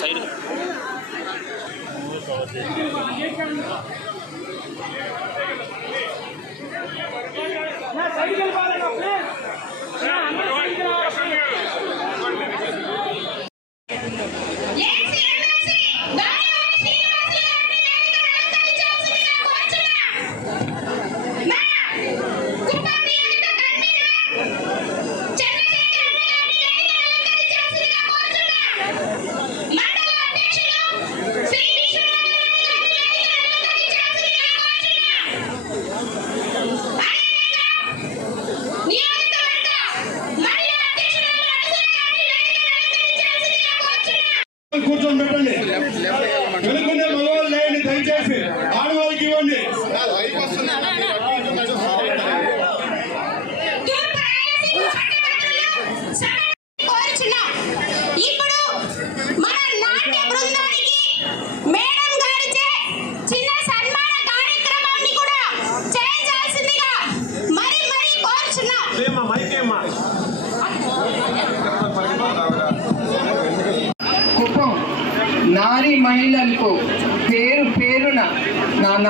Side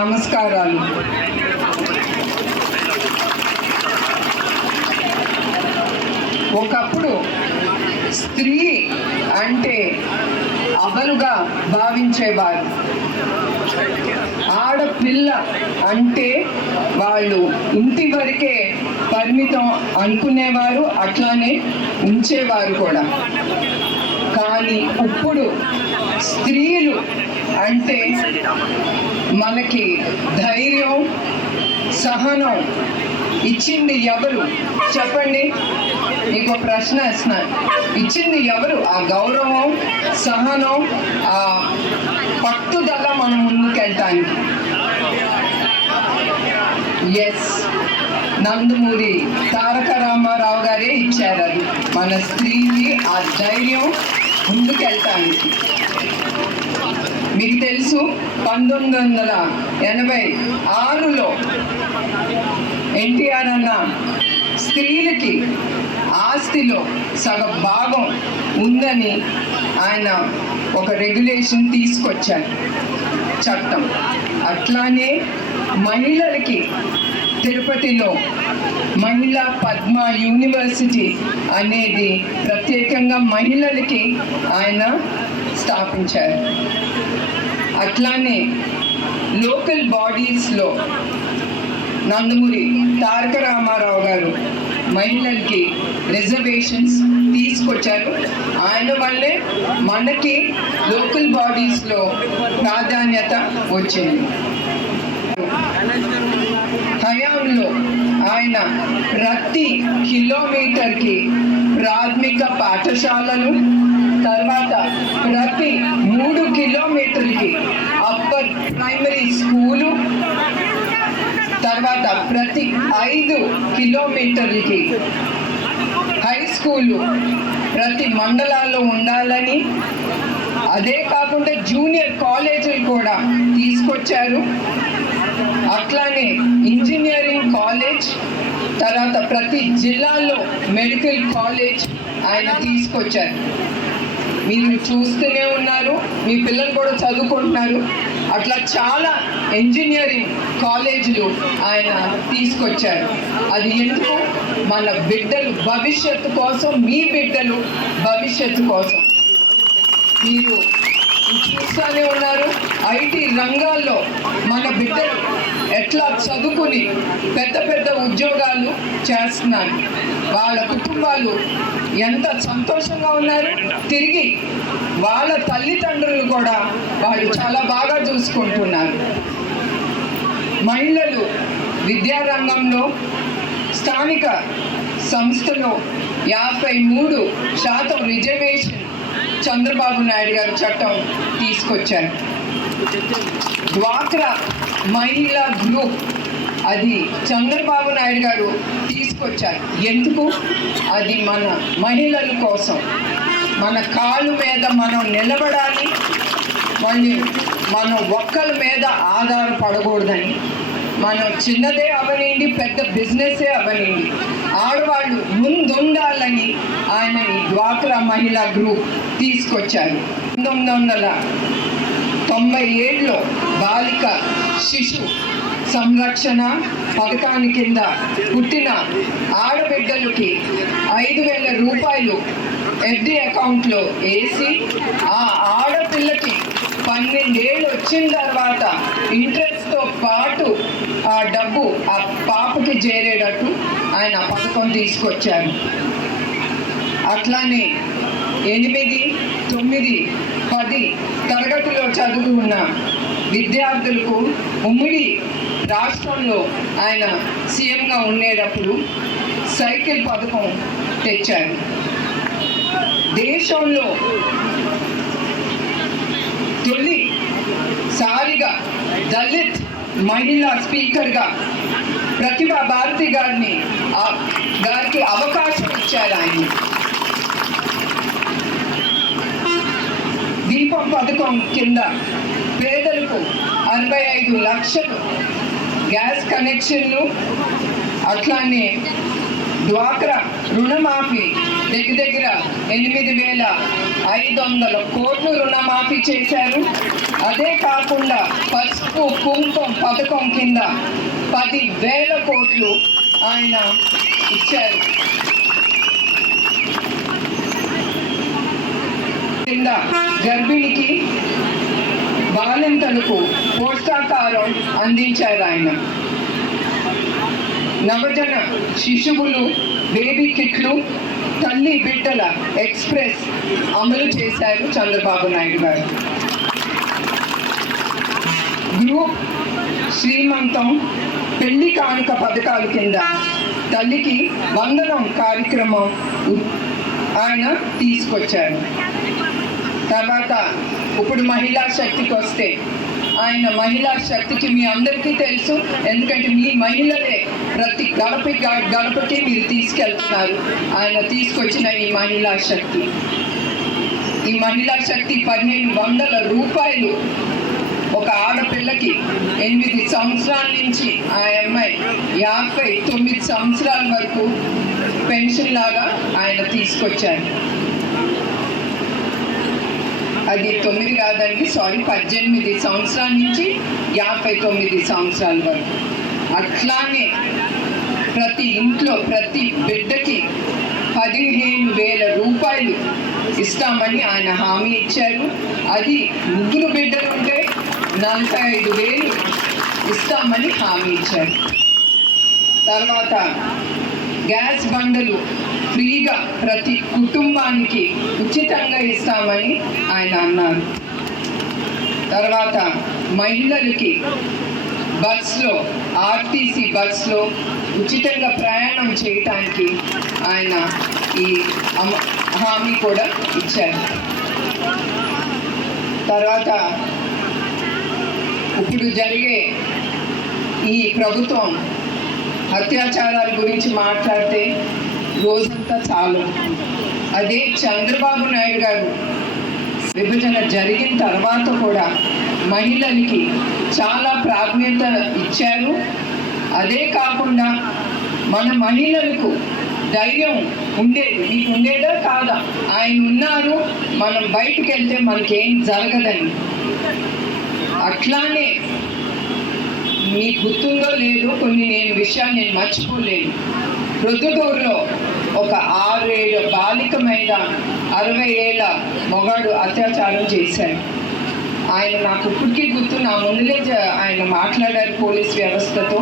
నమస్కారాలు. ఒకప్పుడు స్త్రీ అంటే అవలుగా భావించేవారు. ఆడపిల్ల అంటే వాళ్ళు ఇంటి వరకే పరిమితం అనుకునేవారు అట్లానే ఉంచేవారు కూడా. కానీ ఇప్పుడు స్త్రీలు అంటే మనకి ధైర్యం సహనం ఇచ్చింది ఎవరు? చెప్పండి. మీకు ప్రశ్న ఇస్తున్నాను ఇచ్చింది ఎవరు? ఆ గౌరవం సహనం ఆ పట్టుదల మనం ముందుకెళ్తాను ఎస్ నందమూరి తారక రామారావు గారే ఇచ్చారు అది. మన స్త్రీకి ఆ ధైర్యం ముందుకెళ్తాను మీకు తెలుసు పంతొమ్మిది వందల ఎనభై ఆరులో ఎన్టీఆర్ అన్న స్త్రీలకి ఆస్తిలో సగ భాగం ఉందని ఆయన ఒక రెగ్యులేషన్ తీసుకొచ్చారు. చట్టం. అట్లానే మహిళలకి తిరుపతిలో మహిళా పద్మ యూనివర్సిటీ అనేది ప్రత్యేకంగా మహిళలకి ఆయన స్థాపించారు. అట్లానే లోకల్ బాడీస్లో నందమూరి తారక రామారావు గారు మహిళలకి రిజర్వేషన్స్ తీసుకొచ్చారు. ఆయన వల్లే మనకి లోకల్ బాడీస్లో ప్రాధాన్యత వచ్చింది. హయాంలో ఆయన ప్రతి కిలోమీటర్కి ప్రాథమిక పాఠశాలలు తర్వాత ప్రతి మూడు కిలోమీటర్కి అప్పర్ ప్రైమరీ స్కూలు తర్వాత ప్రతి ఐదు కిలోమీటర్లకి హై స్కూలు ప్రతి మండలాల్లో ఉండాలని. అదే కాకుండా జూనియర్ కాలేజీలు కూడా తీసుకొచ్చారు. అట్లానే ఇంజనీరింగ్ కాలేజ్ తర్వాత ప్రతి జిల్లాలో మెడికల్ కాలేజ్ ఆయన తీసుకొచ్చారు. మీరు చూస్తూనే ఉన్నారు మీ పిల్లలు కూడా చదువుకుంటున్నారు. అట్లా చాలా ఇంజనీరింగ్ కాలేజీలు ఆయన తీసుకొచ్చారు. అది ఎందుకు? మన బిడ్డలు భవిష్యత్తు కోసం మీ బిడ్డలు భవిష్యత్తు కోసం. మీరు చూస్తూనే ఉన్నారు ఐటీ రంగాల్లో మన బిడ్డలు ఎట్లా చదువుకుని పెద్ద పెద్ద ఉద్యోగాలు చేస్తున్నారు వాళ్ళ కుటుంబాలు ఎంత సంతోషంగా ఉన్నారు? తిరిగి వాళ్ళ తల్లిదండ్రులు కూడా వాళ్ళు చాలా బాగా చూసుకుంటున్నారు. మహిళలు విద్యారంగంలో స్థానిక సంస్థలో యాభై మూడు శాతం రిజర్వేషన్ చంద్రబాబు నాయుడు గారు చట్టం తీసుకొచ్చారు. డ్వాక్రా మహిళా గ్రూప్. అది చంద్రబాబు నాయుడు గారు తీసుకొచ్చారు. ఎందుకు? అది మన మహిళల కోసం. మన కాళ్ళు మీద మనం నిలబడాలి. మళ్ళీ మనం ఒక్కల మీద ఆధారపడకూడదని మనం చిన్నదే అవనండి పెద్ద బిజినెసే అవనండి. ఆడవాళ్ళు ముందుండాలని ఆయన ఈ డ్వాక్రా మహిళా గ్రూప్ తీసుకొచ్చారు. పంతొమ్మిది వందల తొంభై ఏడులో బాలిక శిశు సంరక్షణ పథకాని కింద పుట్టిన ఆడబిడ్డలకి ఐదు వేల రూపాయలు ఎఫ్డి అకౌంట్లో వేసి ఆ ఆడపిల్లకి పన్నెండేళ్ళు వచ్చిన తర్వాత ఇంట్రెస్ట్తో పాటు ఆ డబ్బు ఆ పాపకి చేరేటట్టు ఆయన పథకం తీసుకొచ్చారు. అట్లానే ఎనిమిది తొమ్మిది పది తరగతిలో చదువుకున్న విద్యార్థులకు ఉమ్మడి రాష్ట్రంలో ఆయన సీఎంగా ఉండేటప్పుడు సైకిల్ పథకం తెచ్చారు. దేశంలో తొలి సారిగా దళిత్ మహిళా స్పీకర్గా ప్రతిభా భారతి గారిని గారికి అవకాశం ఇచ్చారు ఆయన. దీపం పథకం కింద వరకు అరవై ఐదు లక్షలు గ్యాస్ కనెక్షన్లు అట్లానే డ్వాక్రా రుణమాఫీ దగ్గర దగ్గర ఎనిమిది వేల ఐదు వందల కోట్లు రుణమాఫీ చేశారు. అదే కాకుండా పసుపు కుంకుమ పథకం కింద పది వేల కోట్లు ఆయన ఇచ్చారు. కింద గర్భిణికి బాలింతలకు పోషకాహారం అందించారు ఆయన. నవజన శిశువులు బేబీ కిట్లు తల్లి బిడ్డల ఎక్స్ప్రెస్ అమలు చేశారు చంద్రబాబు నాయుడు గారు. గ్రూప్ శ్రీమంతం పెళ్ళి కానుక పథకాల కింద తల్లికి వందనం కార్యక్రమం ఆయన తీసుకొచ్చారు. తర్వాత ఇప్పుడు మహిళా శక్తికి వస్తే ఆయన మహిళా శక్తికి మీ అందరికీ తెలుసు. ఎందుకంటే మీ మహిళలే ప్రతి గడప గడపకి మీరు తీసుకెళ్తున్నారు. ఆయన తీసుకొచ్చిన ఈ మహిళా శక్తి. ఈ మహిళా శక్తి పదిహేను వందల రూపాయలు ఒక ఆడపిల్లకి ఎనిమిది సంవత్సరాల నుంచి ఆ అమ్మాయి యాభై తొమ్మిది సంవత్సరాల వరకు పెన్షన్ లాగా ఆయన తీసుకొచ్చారు. అది తొమ్మిది కాదండి సారీ పద్దెనిమిది సంవత్సరాల నుంచి యాభై తొమ్మిది సంవత్సరాల వరకు. అట్లానే ప్రతి ఇంట్లో ప్రతి బిడ్డకి పదిహేను వేల రూపాయలు ఇస్తామని ఆయన హామీ ఇచ్చారు. అది ముగ్గురు బిడ్డలు ఉంటే నలభై ఐదు వేలు ఇస్తామని హామీ ఇచ్చారు. తర్వాత గ్యాస్ బండలు ఫ్రీగా ప్రతి కుటుంబానికి ఉచితంగా ఇస్తామని ఆయన అన్నారు. తర్వాత మహిళలకి బస్లో ఆర్టీసీ బస్లో ఉచితంగా ప్రయాణం చేయటానికి ఆయన ఈ హామీ కూడా ఇచ్చారు. తర్వాత ఇప్పుడు జరిగే ఈ ప్రభుత్వం అత్యాచారాల గురించి మాట్లాడితే రోజంతా చాలు. అదే చంద్రబాబు నాయుడు గారు విభజన జరిగిన తర్వాత కూడా మహిళలకి చాలా ప్రాధాన్యత ఇచ్చారు. అదే కాకుండా మన మహిళలకు ధైర్యం ఉండేది. మీకు ఉండేదా? కాదా? ఆయన ఉన్నారు. మనం బయటికి వెళ్తే మనకేం జరగదని. అట్లానే మీకు గుర్తుందో లేదో కొన్ని నేను విషయాలు నేను మర్చిపోలేను. ప్రొద్దుటూరులో ఒక ఆరేళ్ళ బాలిక మీద అరవై ఏళ్ళ మొగాడు అత్యాచారం చేశాడు. ఆయన నాకు ఇప్పటికీ గుర్తు నా ముందులే ఆయన మాట్లాడారు పోలీస్ వ్యవస్థతో.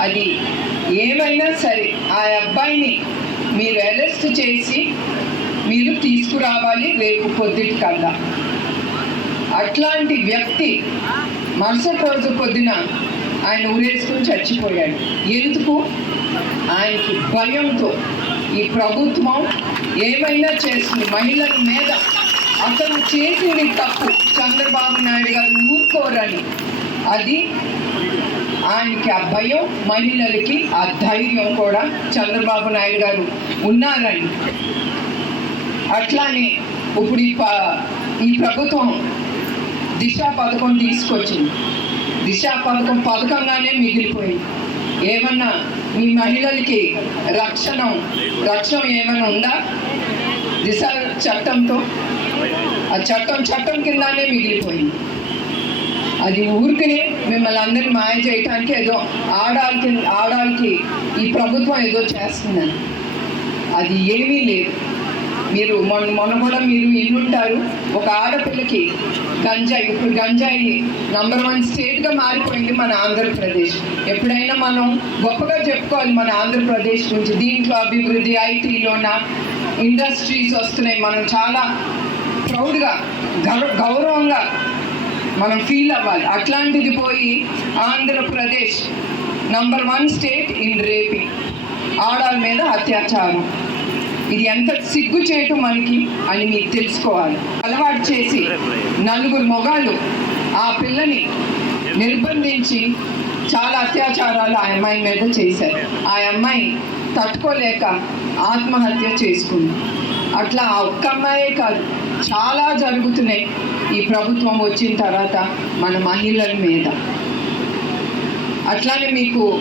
అది ఏమైనా సరే ఆ అబ్బాయిని మీరు అరెస్ట్ చేసి మీరు తీసుకురావాలి రేపు పొద్దుటి కల్లా. అట్లాంటి వ్యక్తి మరుసటి రోజు పొద్దున ఆయన ఊరేసుకుని చచ్చిపోయాడు. ఎందుకు? ఆయనకి భయంతో. ఈ ప్రభుత్వం ఏమైనా చేస్తుంది? మహిళల మీద అతను చేసింది తప్పు. చంద్రబాబు నాయుడు గారు ఊరుకోరని. అది ఆయనకి ఆ భయం మహిళలకి ఆ ధైర్యం కూడా చంద్రబాబు నాయుడు గారు ఉన్నారని. అట్లానే ఇప్పుడు ఈ ప- ఈ ప్రభుత్వం దిశ పథకం తీసుకొచ్చింది. దిశ పథకం పథకంగానే మిగిలిపోయింది. ఏమన్నా మీ మహిళలకి రక్షణ రక్షణ ఏమైనా ఉందా? దిశ చట్టంతో? ఆ చట్టం చట్టం కిందనే మిగిలిపోయింది. అది ఊరికనే మిమ్మల్ని అందరిని మాయ చేయటానికి ఏదో ఆడాలకి ఆడాలకి ఈ ప్రభుత్వం ఏదో చేస్తుందని. అది ఏమీ లేదు. మీరు మొన్న మొన్న కూడా మీరు ఇల్లుంటారు ఒక ఆడపిల్లకి గంజాయి ఇప్పుడు గంజాయి నంబర్ వన్ స్టేట్గా మారిపోయింది మన ఆంధ్రప్రదేశ్. ఎప్పుడైనా మనం గొప్పగా చెప్పుకోవాలి మన ఆంధ్రప్రదేశ్ గురించి దీంట్లో అభివృద్ధి ఐటీలోన ఇండస్ట్రీస్ వస్తున్నాయి. మనం చాలా ప్రౌడ్గా గౌరవంగా మనం ఫీల్ అవ్వాలి. అట్లాంటిది పోయి Andhra Pradesh number one state in raping ఆడాల మీద అత్యాచారం. ఇది ఎంత సిగ్గు చేయటం మనకి అని మీకు తెలుసుకోవాలి. అలవాటు చేసి నలుగురు మొగాళ్ళు ఆ పిల్లని నిర్బంధించి చాలా అత్యాచారాలు ఆ అమ్మాయి మీద చేశారు. ఆ అమ్మాయి తట్టుకోలేక ఆత్మహత్య చేసుకుంది. అట్లా ఆ ఒక్క అమ్మాయే కాదు చాలా జరుగుతున్నాయి. ఈ ప్రభుత్వం వచ్చిన తర్వాత మన మహిళల మీద. అట్లానే మీకు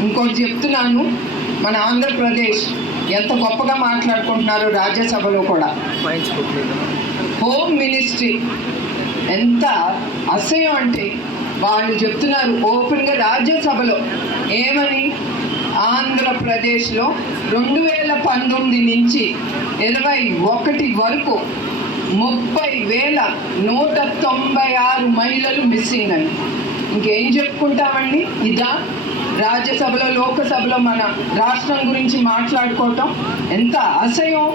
ఇంకోటి చెప్తున్నాను మన ఆంధ్రప్రదేశ్ ఎంత గొప్పగా మాట్లాడుకుంటున్నారో రాజ్యసభలో కూడా. హోమ్ మినిస్ట్రీ ఎంత అసహ్యం అంటే వాళ్ళు చెప్తున్నారు ఓపెన్గా రాజ్యసభలో ఏమని? ఆంధ్రప్రదేశ్లో రెండు వేల పంతొమ్మిది నుంచి ఇరవై ఒకటి వరకు ముప్పై వేల నూట తొంభై ఆరు మహిళలు మిస్సింగ్ అని. ఇంకేం చెప్పుకుంటామండి? ఇదా రాజ్యసభలో లోకసభలో మన రాష్ట్రం గురించి మాట్లాడుకోవటం ఎంత అసహ్యం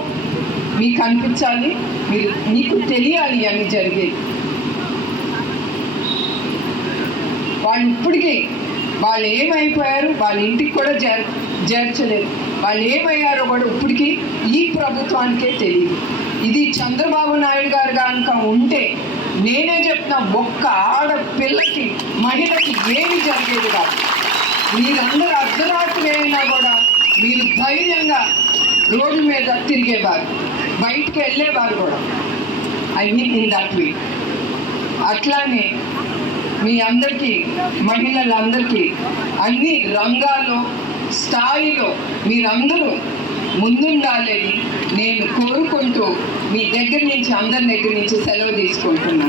మీకు అనిపించాలి? మీరు మీకు తెలియాలి అని జరిగేది. వాళ్ళు ఇప్పటికీ వాళ్ళు ఏమైపోయారు? వాళ్ళ ఇంటికి కూడా జర్ చేర్చలేదు. వాళ్ళు ఏమయ్యారో కూడా ఇప్పటికీ ఈ ప్రభుత్వానికే తెలియదు. ఇది చంద్రబాబు నాయుడు గారు కనుక ఉంటే నేనే చెప్తున్నా ఒక్క ఆడపిల్లకి మహిళకి ఏమి జరిగేది కాదు. మీరందరూ అర్ధరాత్రి అయినా కూడా మీరు ధైర్యంగా రోడ్డు మీద తిరిగేవారు బయటికి వెళ్ళేవారు కూడా. I mean in that way అట్లానే మీ అందరికీ మహిళలందరికీ అన్ని రంగాల్లో స్థాయిలో మీరందరూ ముందుండాలని నేను కోరుకుంటూ మీ దగ్గర నుంచి అందరి దగ్గర నుంచి సెలవు తీసుకుంటున్నాను.